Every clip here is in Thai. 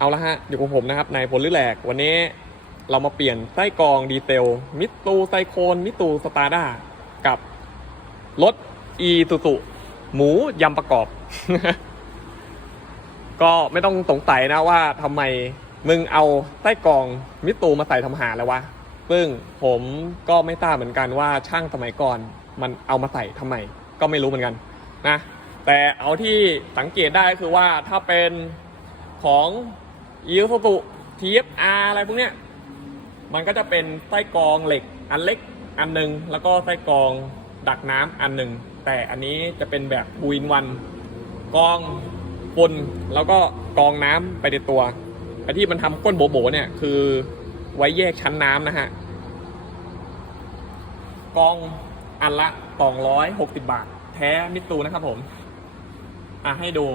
เอาละฮะ อยู่กับผมนะครับนายพลลือแหลก วันนี้เรามาเปลี่ยนไส้กรองดีเซล มิตูไซโคนมิตูสตาร์ด้ากับรถอีซูซุหมูยำประกอบ ก็ไม่ต้องสงสัยนะว่าทำไมมึงเอาไส้กรองมิตตูมาใส่ทำหาแล้ววะ ซึ่งผมก็ไม่ทราบเหมือนกันว่าช่างสมัยก่อน มันเอามาใส่ทำไม ก็ไม่รู้เหมือนกันนะ แต่เอาที่สังเกตได้ก็คือว่าถ้าเป็นของ อีซูซุ TFR อะไรพวกเนี้ย มันก็จะเป็นไส้กรองเหล็กอันเล็กอันหนึ่งแล้วก็ไส้กรองดักน้ำอันหนึ่งแต่อันนี้จะเป็นแบบบูอินวันกรองฝุ่นแล้วก็กรองน้ำไปในตัวไอ้ที่มันทำก้นโบๆเนี่ยคือไว้แยกชั้นน้ำนะฮะกองอันละ260 บาท แท้มิตูนะครับผม อะให้ดู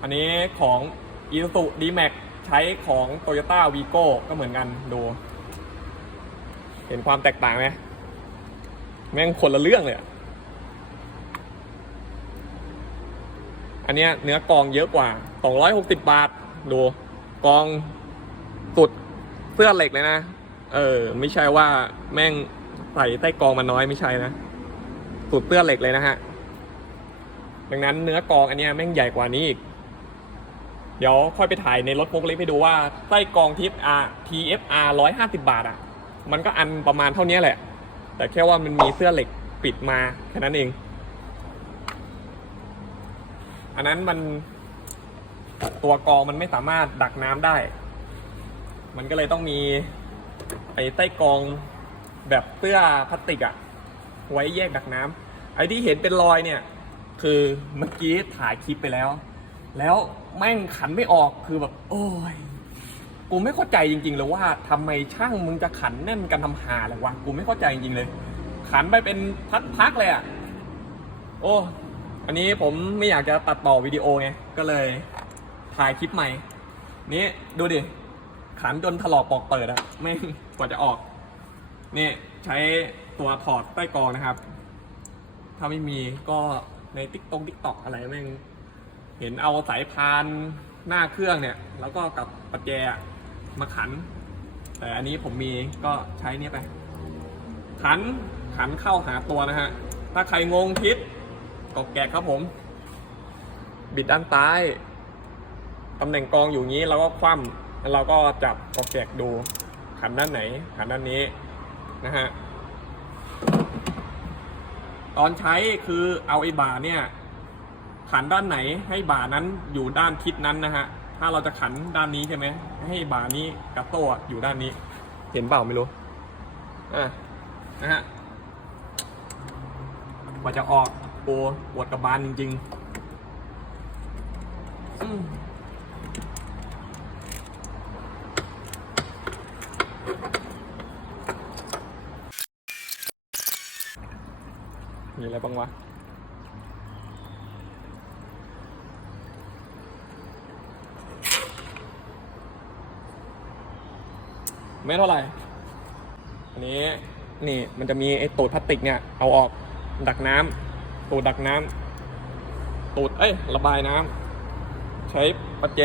อันนี้ของ i s u z u D-Max ใช้ของ Toyota Vigo ก็เหมือนกันดู เห็นความแตกต่างไหมแม่งคนละเรื่องเลยอะอันเนี้ยเนื้อกองเยอะกว่า 260 บาท ดู กองสุดเสื้อเหล็กเลยนะ เออ ไม่ใช่ว่าแม่งใส่ใต้กองมันน้อยไม่ใช่นะ สุดเสื้อเหล็กเลยนะฮะ ดังนั้นเนื้อกองอันเนี้ยแม่งใหญ่กว่านี้อีก เดี๋ยวค่อยไปถ่ายในรถพกเล็กให้ดูว่าไส้กรอง TFR TFR 150 บาทอะ มันก็อันประมาณเท่านี้แหละ แต่แค่ว่ามันมีเสื้อเหล็กปิดมาแค่นั้นเอง อันนั้นมันตัวกรองมันไม่สามารถดักน้ำได้ มันก็เลยต้องมีไอ้ไส้กรองแบบเสื้อพลาสติกอะไว้แยกดักน้ำไอ้ที่เห็นเป็นรอยเนี่ย คือเมื่อกี้ถ่ายคลิปไปแล้ว แล้ว แม่งขันไม่ออกคือแบบ โอ้ยกูไม่เข้าใจจริง ๆ เลยว่าทำไมช่างมึงจะขันแน่นกันทำหาอะไรวะกูไม่เข้าใจจริงๆเลย ขันไปเป็นพักๆเลยอะ่ะโอ้อันนี้ผมไม่อยากจะตัดต่อวิดีโอไงก็เลยถ่ายคลิปใหม่ นี่ดูดิขันจนถลอกปอกเปิดอะไม่งกว่าจะออก นี่ใช้ตัวถอดใต้กรองนะครับ ถ้าไม่มีก็ในติ๊กตงติ๊กตอกอะไรแม่ง เห็นเอาสายพานหน้าเครื่องเนี่ย แล้วก็กับปัจแจมาขัน แต่อันนี้ผมมีก็ใช้เนี้ยไป ขันขันเข้าหาตัวนะฮะ ถ้าใครงงทิศกอกแกะครับผม บิดด้านซ้ายตำแหน่งกองอยู่งี้เราก็คว่ำแล้วเราก็จับกอกแกะดู ขันด้านไหน ขันด้านนี้นะฮะตอนใช้คือเอาไอ้บ่าเนี่ย ขันด้านไหนให้บ่านั้นอยู่ด้านทิศนั้นนะฮะ ถ้าเราจะขันด้านนี้ใช่ไหม ให้บ่านี้กับโต้อยู่ด้านนี้ เห็นเปล่าไม่รู้ อะนะฮะกว่าจะออกโอ้ปวดกระบาลจริงๆมีอะไรบ้างวะ ไม่เท่าไหร่ อันนี้นี่มันจะมีไอ้ตูดพลาสติกเนี่ยเอาออกดักน้ำตูดดักน้ำตูดเอ้ยระบายน้ำใช้ปัจแจ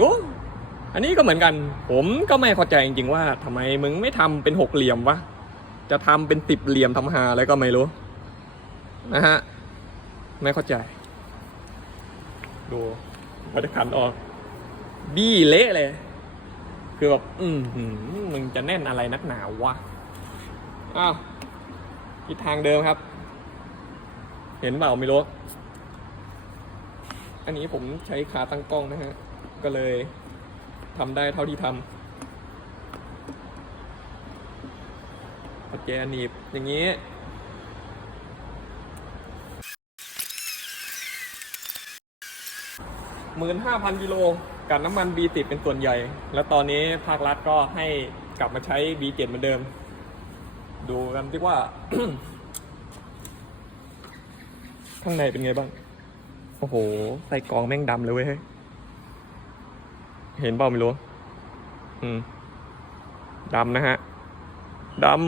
ดูอันนี้ก็เหมือนกัน ผมก็ไม่เข้าใจจริงๆว่าทำไมมึงไม่ทำเป็นหกเหลี่ยมวะจะทำเป็นสิบเหลี่ยมทำหาอะไรก็ไม่รู้นะฮะไม่เข้าใจ ดูมันจะขันออก บี้เละเลย คือแบบอืมมึงจะแน่นอะไรนักหนาวะอ้าวทิศทางเดิมครับ เห็นเปล่าไม่รู้ อันนี้ผมใช้ขาตั้งกล้องนะฮะ ก็เลยทำได้เท่าที่ทำปัจแจหนีบอย่างนี้หมื่นห้าพันกิโลกับน้ำมัน B10 เป็นส่วนใหญ่ แล้วตอนนี้ภาครัฐก็ให้กลับมาใช้ B7 เหมือนเดิม ดูกันที่ว่า ข้างในเป็นไงบ้าง โอ้โห ใส่กรองแม่งดำเลยเว้ย เห็นเปล่าไม่รู้ อืมดำนะฮะดำ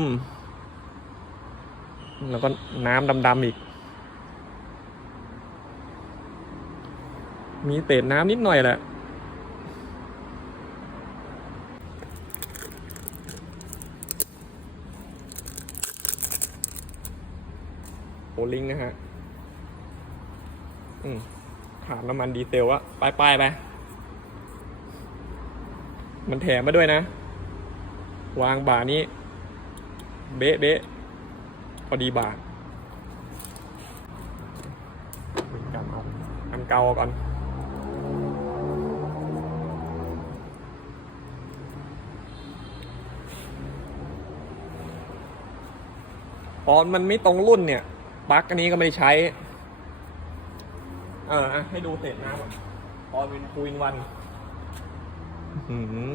แล้วก็น้ำดำๆอีก มีเศษน้ำนิดหน่อยแหละ ลิงนะฮะ อืมขาดน้ำมันดีเซลอะไปไปไป มันแถมมาด้วยนะ วางบ่านี้ เบ๊ะเบ๊ะพอดีบ่ากันเอาอันเก่าก่อนตอนมันไม่ตรงรุ่นเนี่ย ปลั๊กอันนี้ก็ไม่ได้ใช้ เอออะให้ดูเศษน้ำก่อนตอนเป็นคูอินวันอื้อหือ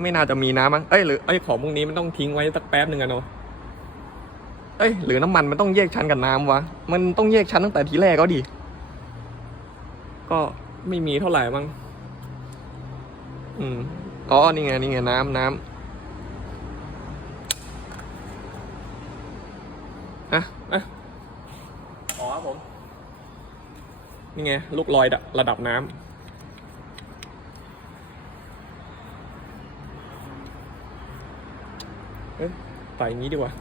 ไม่น่าจะมีน้ำมั้ง เอ้ยหรือเอ้ยของพวกนี้มันต้องทิ้งไว้สักแป๊บหนึ่งอะเนาะ เอ้ยหรือน้ำมันมันต้องแยกชั้นกับน้ำวะ มันต้องแยกชั้นตั้งแต่ทีแรกก็ดี ก็ไม่มีเท่าไหร่มั้ง อืม อ๋อ นี่ไง นี่ไง น้ำน้ำอะอะอ๋อครับ ผม นี่ไง ลูกลอยระดับน้ำเอ้ยใส่อย่างนี้ดีกว่า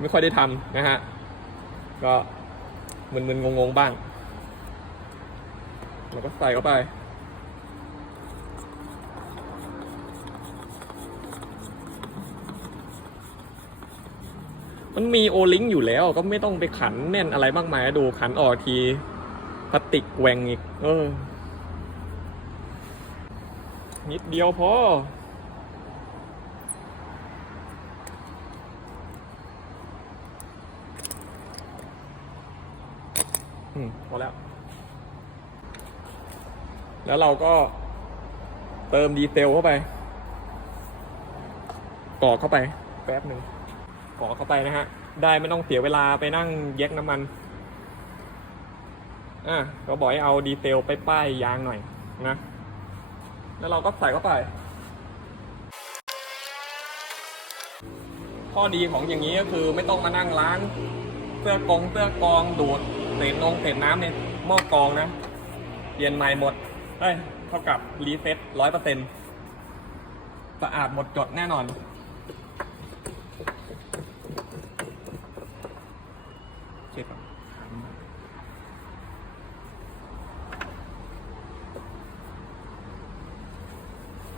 ไม่ค่อยได้ทำนะฮะ ก็มึนๆงงๆบ้าง เราก็ใส่เข้าไป มันมีโอลิงอยู่แล้วก็ไม่ต้องไปขันแน่นอะไรมากมายดูขันออกทีพลาสติกแหวงอีก เออ นิดเดียวพอพอแล้ว แล้วเราก็เติมดีเซลเข้าไปกรอกเข้าไป แป๊บหนึ่ง ขอเข้าไปนะฮะ ได้ไม่ต้องเสียเวลาไปนั่งแยกน้ำมัน อะก็บอกให้เอาดีเซลไปป้ายยางหน่อยนะ แล้วเราก็ใส่เข้าไป ข้อดีของอย่างนี้ก็คือไม่ต้องมานั่งล้างเสื้อกองเสื้อกองดูดเศษนงเศษน้ำในหม้อกองนะเปลี่ยนใหม่หมดเอ้ยเท่ากับรีเซ็ตร้อยเปอร์เซ็นต์สะอาดหมดจดแน่นอน เช็คก่อน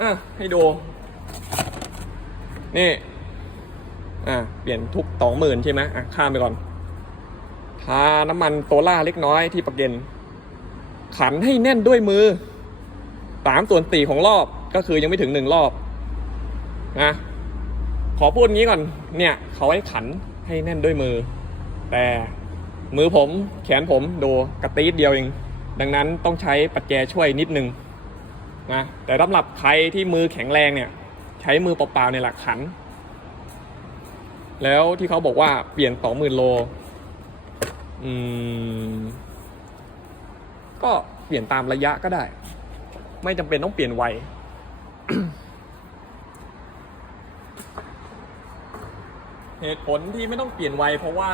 อะ ให้ดู นี่อะเปลี่ยนทุกสองหมื่นใช่ไหมอะข้ามไปก่อนทาน้ำมันโซล่าเล็กน้อยที่ประเด็นขันให้แน่นด้วยมือสามส่วนสี่ของรอบก็คือยังไม่ถึงหนึ่งรอบนะขอพูดงี้ก่อน เนี่ยเขาให้ขันให้แน่นด้วยมือ แต่มือผมแขนผมดูกระตีดเดียวเอง ดังนั้นต้องใช้ปัจแจช่วยนิดนึง นะแต่สำหรับใครที่มือแข็งแรงเนี่ย ใช้มือเปล่าๆในหลักขัน แล้วที่เขาบอกว่าเปลี่ยนสองหมื่นโล อืม ก็เปลี่ยนตามระยะก็ได้ ไม่จำเป็นต้องเปลี่ยนไวเหตุผลที่ไม่ต้องเปลี่ยนไวเพราะว่า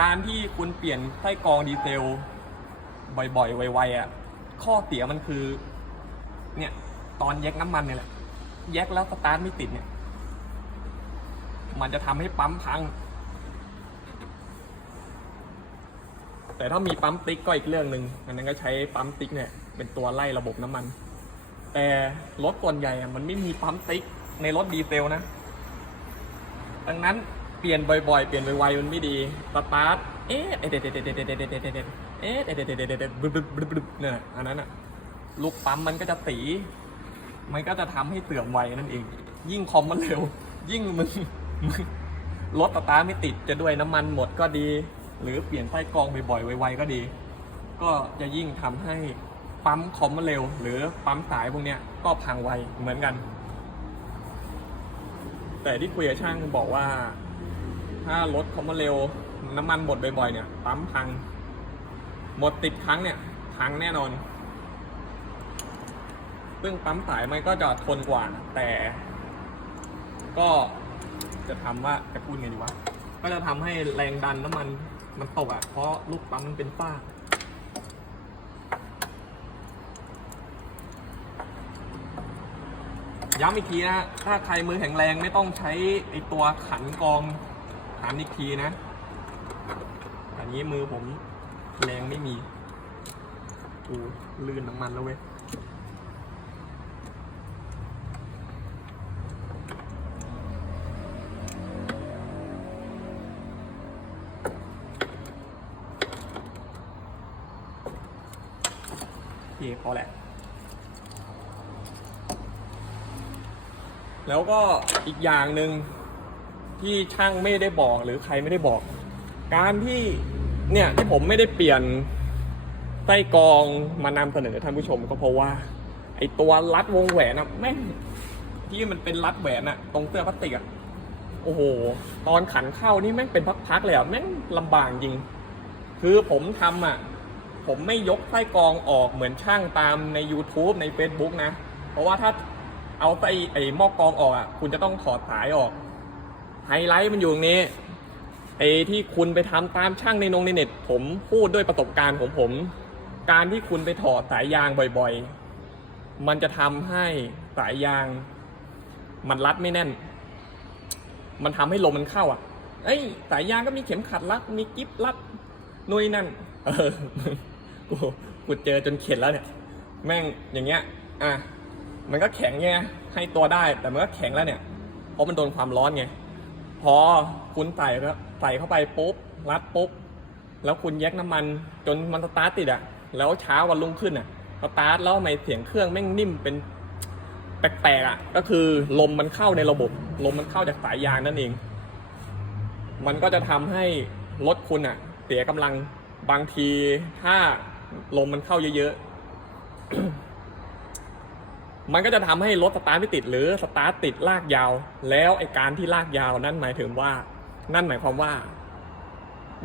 การที่คุณเปลี่ยนไส้กรองดีเซล บ่อยๆ ไวๆอะ ข้อเสียมันคือ เนี่ย ตอนแยกน้ำมันเนี่ยแหละแยกแล้วสตาร์ทไม่ติดเนี่ย มันจะทำให้ปั๊มพัง แต่ถ้ามีปั๊มติ๊กก็อีกเรื่องหนึ่งอันนั้นก็ใช้ปั๊มติ๊กเนี่ย เป็นตัวไล่ระบบน้ำมัน แต่รถส่วนใหญ่อะมันไม่มีปั๊มติ๊กในรถดีเซลนะ ดังนั้นเปลี่ยนบ่อยๆ เปลี่ยนไวๆมันไม่ดี สตาร์ท เอ๊ะเด็ดเด็ดเด็ดเด็ดเด็ดเด็ด เอ๊ะเด็ดเด็ดเด็ดเด็ดเด็ดบึ๊บบึ๊บบึ๊บบึ๊บเนี่ยอันนั้นอะลูกปั๊มมันก็จะตี มันก็จะทำให้เสื่อมไวนั่นเอง ยิ่งคอมมันเร็ว ยิ่งมึงรถตาร์ทไม่ติดจะด้วยน้ำมันหมดก็ดี หรือเปลี่ยนไส้กรองบ่อยๆไวๆก็ดี ก็จะยิ่งทำให้ปั๊มคอมมันเร็ว หรือปั๊มสายพวกเนี้ยก็พังไวเหมือนกัน แต่ที่คุยกับช่างบอกว่า ถ้ารถคอมมันเร็ว น้ำมันหมดบ่อยๆเนี่ย ปั๊มพัง หมดติดครั้งเนี่ยพังแน่นอน ซึ่งปั๊มสายมันก็จะทนกว่า แต่ ก็จะทำว่าจะพูดไงดีวะก็จะทำให้แรงดันน้ำมันมันตกอะ เพราะลูกปั๊มมันเป็นฝ้าย้ำอีกทีนะ ถ้าใครมือแข็งแรงไม่ต้องใช้ไอตัวขันกองหันอีกทีนะ อันนี้มือผม แรงไม่มีกูลื่นน้ำมันแล้วเว้ยเคพอแหละ แล้วก็อีกอย่างหนึ่งที่ช่างไม่ได้บอกหรือใครไม่ได้บอก การที่ เนี่ยที่ผมไม่ได้เปลี่ยนไส้กองมานำเสนอท่านผู้ชมก็เพราะว่า ไอตัวรัดวงแหวนอะแม่งที่มันเป็นรัดแหวนอะตรงเสื้อพลาสติกอะโอ้โห ตอนขันเข้านี่แม่งเป็นพักๆเลยอะแม่งลำบากจริง คือผมทำอะผมไม่ยกไส้กองออกเหมือนช่างตามใน YouTube ใน Facebook นะ เพราะว่าถ้าเอาไส้ไอ้หม้อกรองออกอะคุณจะต้องถอดสายออกไฮไลท์มันอยู่ตรงนี้ ไอ้ที่คุณไปทำตามช่างในนงในเน็ต ผมพูดด้วยประสบการณ์ของผม การที่คุณไปถอดสายยางบ่อยๆ มันจะทำให้สายยาง มันรัดไม่แน่น มันทำให้ลมมันเข้าอะเอ้สายยางก็มีเข็มขัดรัดมีกิ๊บรัดนุยนั่น เออกูกูเจอจนเข็ดแล้วเนี่ย แม่งอย่างเงี้ย อะมันก็แข็งไงให้ตัวได้แต่มันก็แข็งแล้วเนี่ยเพราะมันโดนความร้อนไงพอคุณใส่แล้ว ส่เข้าไปปุ๊บรัดปุ๊บแล้วคุณแยกน้ำมันจนมันสตาร์ทติดอะแล้วเช้าวันรุ่งขึ้นอะสตาร์ทแล้วไม่เสียงเครื่องแม่งนิ่มเป็นแปลกๆอะก็คือลมมันเข้าในระบบ ลมมันเข้าจากสายยางนั่นเอง มันก็จะทำให้รถคุณอะเสียกำลังบางทีถ้าลมมันเข้าเยอะๆ มันก็จะทำให้รถสตาร์ทไม่ติดหรือสตาร์ทติดลากยาว แล้วไอการที่ลากยาวนั่นหมายถึงว่า นั่นหมายความว่า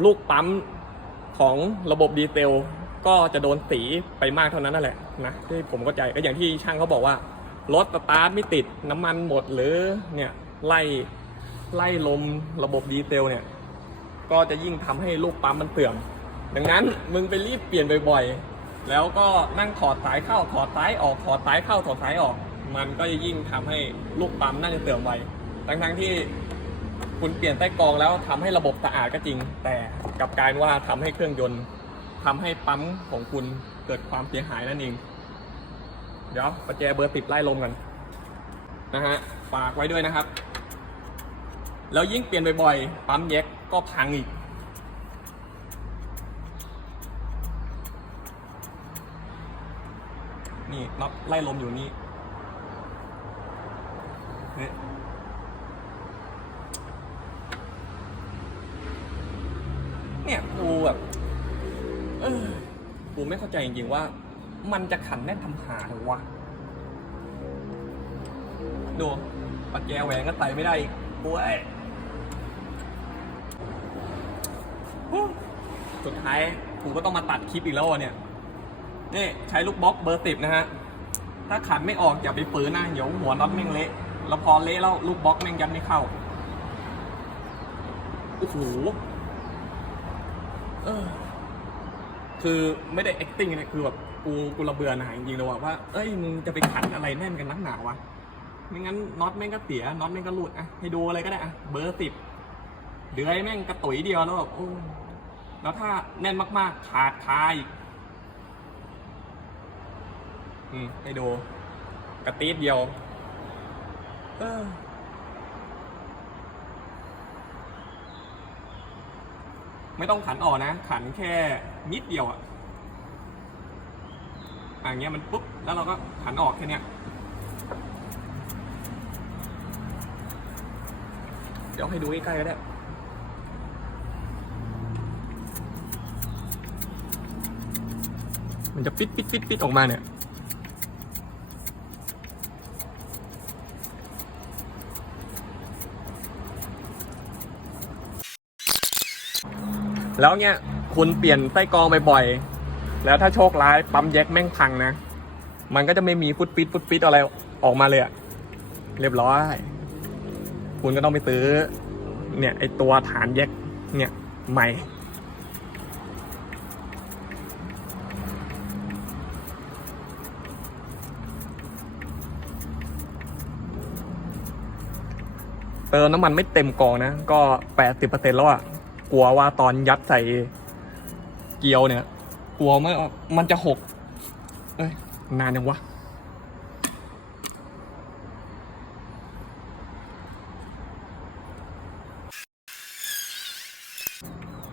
ลูกปั๊มของระบบดีเซลก็จะโดนสีไปมากเท่านั้นนั่นแหละนะที่ผมเข้าใจก็อย่างที่ช่างเขาบอกว่ารถสตาร์ทไม่ติดน้ำมันหมดหรือเนี่ยไล่ไล่ลมระบบดีเซลเนี่ย ก็จะยิ่งทำให้ลูกปั๊มมันเสื่อม ดังนั้นมึงไปรีบเปลี่ยนบ่อยๆ แล้วก็นั่งถอดสายเข้าถอดสายออกถอดสายเข้าถอดสายออก มันก็จะยิ่งทำให้ลูกปั๊มน่าจะเสื่อมไวทั้งๆที่ คุณเปลี่ยนใต้กรองแล้วทำให้ระบบสะอาดก็จริง แต่กลับกลายว่าทำให้เครื่องยนต์ทำให้ปั๊มของคุณเกิดความเสียหายนั่นเอง เดี๋ยวประแจเบอร์ติดไล่ลมกันนะฮะฝากไว้ด้วยนะครับ แล้วยิ่งเปลี่ยนบ่อยๆ ปั๊มแยกก็พังอีก นี่น็อตไล่ลมอยู่นี่ ใจจริงๆว่า มันจะขันแน่นทำหาหรือวะดูปากแกแหวนก็ไต่ไม่ได้อีกกูไอ้ยสุดท้ายกูก็ต้องมาตัดคลิปอีกแล้วเนี่ย นี่ใช้ลูกบล็อกเบอร์สิบนะฮะ ถ้าขันไม่ออกอย่าไปฝืนนะ เดี๋ยวหัวน็อตแม่งเละ แล้วพอเละแล้วลูกบล็อกแม่งยัดไม่เข้า โอ้โห เออ คือไม่ได้ acting นะคือแบบกูกูระเบือหน่าจริงๆเลยว่ะว่าเอ้ยมึงจะไปขันอะไรแน่นกันนักหนาวะไม่งั้นน็อตแม่งก็เสียน็อตแม่งก็หลุดอะให้ดูอะไรก็ได้อะเบอร์สิบเดือยแม่งกระตุยเดียวแล้วแบบโอ้แล้วถ้าแน่นมากๆขาดคาอีกอืมให้ดูกระตีดเดียว เออ ไม่ต้องขันออกนะ ขันแค่นิดเดียวอะอะอย่างเงี้ยมันปุ๊บ แล้วเราก็ขันออกแค่เนี้ย เดี๋ยวให้ดูใกล้ๆก็ได้มันจะปิดปิดปิดปิดออกมาเนี่ย แล้วเนี่ยคุณเปลี่ยนไส้กรองบ่อยๆแล้วถ้าโชคร้ายปั๊มแยกแม่งพังนะ มันก็จะไม่มีฟุตปิดฟุตปิดอะไรออกมาเลยอะเรียบร้อย คุณก็ต้องไปซื้อ เนี่ยไอตัวฐานแยกเนี่ยใหม่เติมน้ำมันไม่เต็มกองนะ ก็แปดสิบเปอร์เซ็นแล้วอะ กลัวว่าตอนยัดใส่เกียวเนี่ย กลัวมันมันจะหก เอ้ย นานยังวะ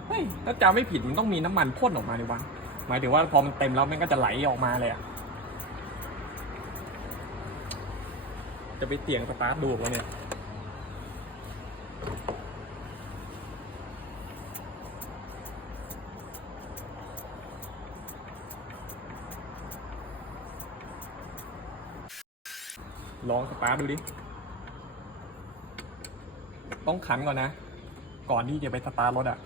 เฮ้ยถ้าจำไม่ผิดมันต้องมีน้ำมันพ่นออกมาในวัน หมายถึงว่าพอมันเต็มแล้วมันก็จะไหลออกมาเลยอะจะไปเสี่ยงสตาร์ทดูวะเนี่ย ลองสตาร์ทดูดิ ต้องขันก่อนนะ ก่อนที่จะไปสตาร์ทรถอะ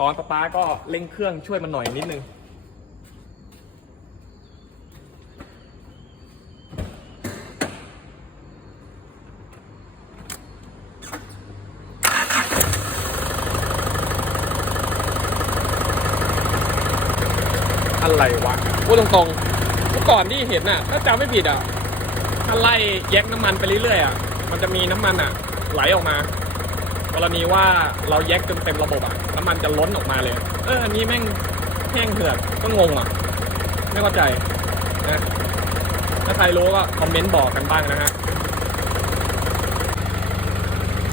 ตอนสตาร์ก็เร่งเครื่องช่วยมันหน่อยนิดนึง อะไรวะพูด ตรงๆเมื่อก่อนที่เห็นน่ะ ถ้าจำไม่ผิดอะถ้าไล่แยกน้ำมันไปเรื่อยๆอะ มันจะมีน้ำมันอะ ไหลออกมากรณีว่าเราแยกจนเต็มระบบอะ น้ำมันจะล้นออกมาเลย เอออันนี้แม่งแห้งเหือดก็งงอะ ไม่เข้าใจนะถ้าใครรู้ก็คอมเมนต์บอกกันบ้างนะฮะ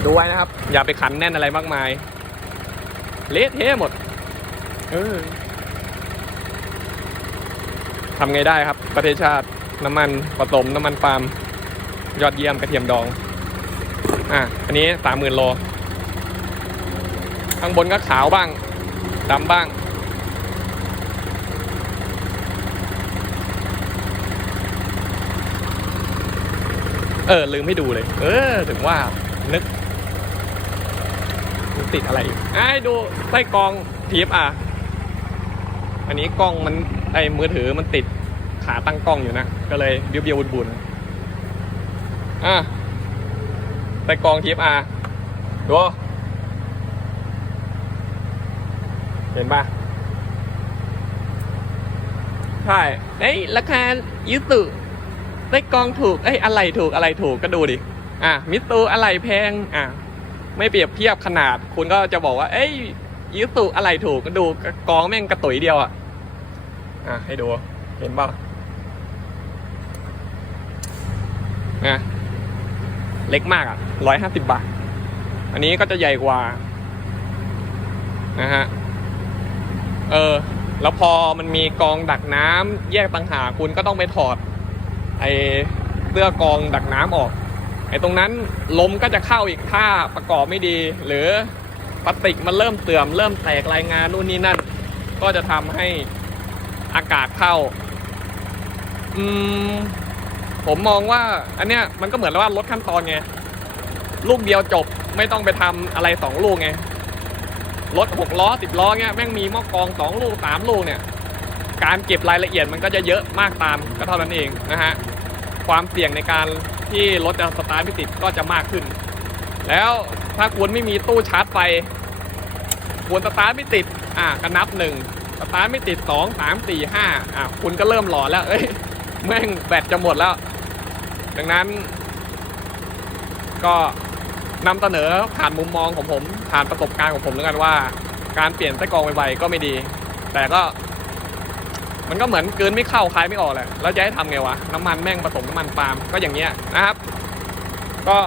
ดูไว้นะครับ อย่าไปขันแน่นอะไรมากมาย เละเทะหมด เออ ทำไงได้ครับ ประเทศชาติน้ำมันผสมน้ำมันปาล์มยอดเยี่ยมกระเทียมดอง อะ อันนี้สามหมื่นโล ข้างบนก็ขาวบ้างดำบ้าง เออ ลืมให้ดูเลย เออ ถึงว่า นึกติดอะไรไอ้ดูไส้กองทีฟอะ อันนี้กล้องมัน ไอ้มือถือมันติดขาตั้งกล้องอยู่นะ ก็เลยเบี้ยวเบี้ยวบุญบุญอะไปกองทีฟอาดูเห็นปะใช่เอ้ราคายูสุได้กองถูกเอ้อะไรถูกอะไรถูกก็ดูดิ อะ มิตูอะไรแพง อะ ไม่เปรียบเทียบขนาด คุณก็จะบอกว่า เอ้ยยูสุอะไรถูกก็ดูกองแม่งกระตุยเดียวอะ อะให้ดู เห็นป่ะนะเล็กมากอะร้อยห้าสิบบาท อันนี้ก็จะใหญ่กว่า นะฮะ เออ แล้วพอมันมีกองดักน้ำแยกต่างหากคุณก็ต้องไปถอด ไอเสื้อกองดักน้ำออก ไอตรงนั้นลมก็จะเข้าอีกถ้าประกอบไม่ดี หรือพลาสติกมันเริ่มเสื่อม เริ่มแตกรายงานนู่นนี่นั่น ก็จะทำให้ อากาศเข้า อืม ผมมองว่า อันเนี้ยมันก็เหมือนว่าลดขั้นตอนไง ลูกเดียวจบไม่ต้องไปทำอะไรสองลูกไง รถหกล้อสิบล้อเงี้ยแม่งมีหม้อกองสองลูกสามลูกเนี่ย การเก็บรายละเอียดมันก็จะเยอะมากตามก็เท่านั้นเองนะฮะ ความเสี่ยงในการที่รถจะสตาร์ทไม่ติดก็จะมากขึ้น แล้วถ้าคุณไม่มีตู้ชาร์จไฟคุณสตาร์ทไม่ติด อะก็นับหนึ่ง สตาร์ทไม่ติดสองสามสี่ห้าอะคุณก็เริ่มหลอนแล้ว เอ้ยแม่งแบตจะหมดแล้ว ดังนั้น ก็นำเสนอผ่านมุมมองของผมผ่านประสบการณ์ของผมแล้วกันว่า การเปลี่ยนไส้กรองไวๆก็ไม่ดี แต่ก็ มันก็เหมือนเกินไม่เข้าคลายไม่ออกแหละแล้วจะให้ทำไงวะน้ำมันแม่งผสมน้ำมันปาล์มก็อย่างเงี้ยนะครับ ก็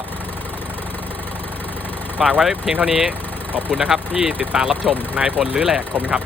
ฝากไว้เพียงเท่านี้ขอบคุณนะครับที่ติดตามรับชมนายพลหรือแหลกคมครับ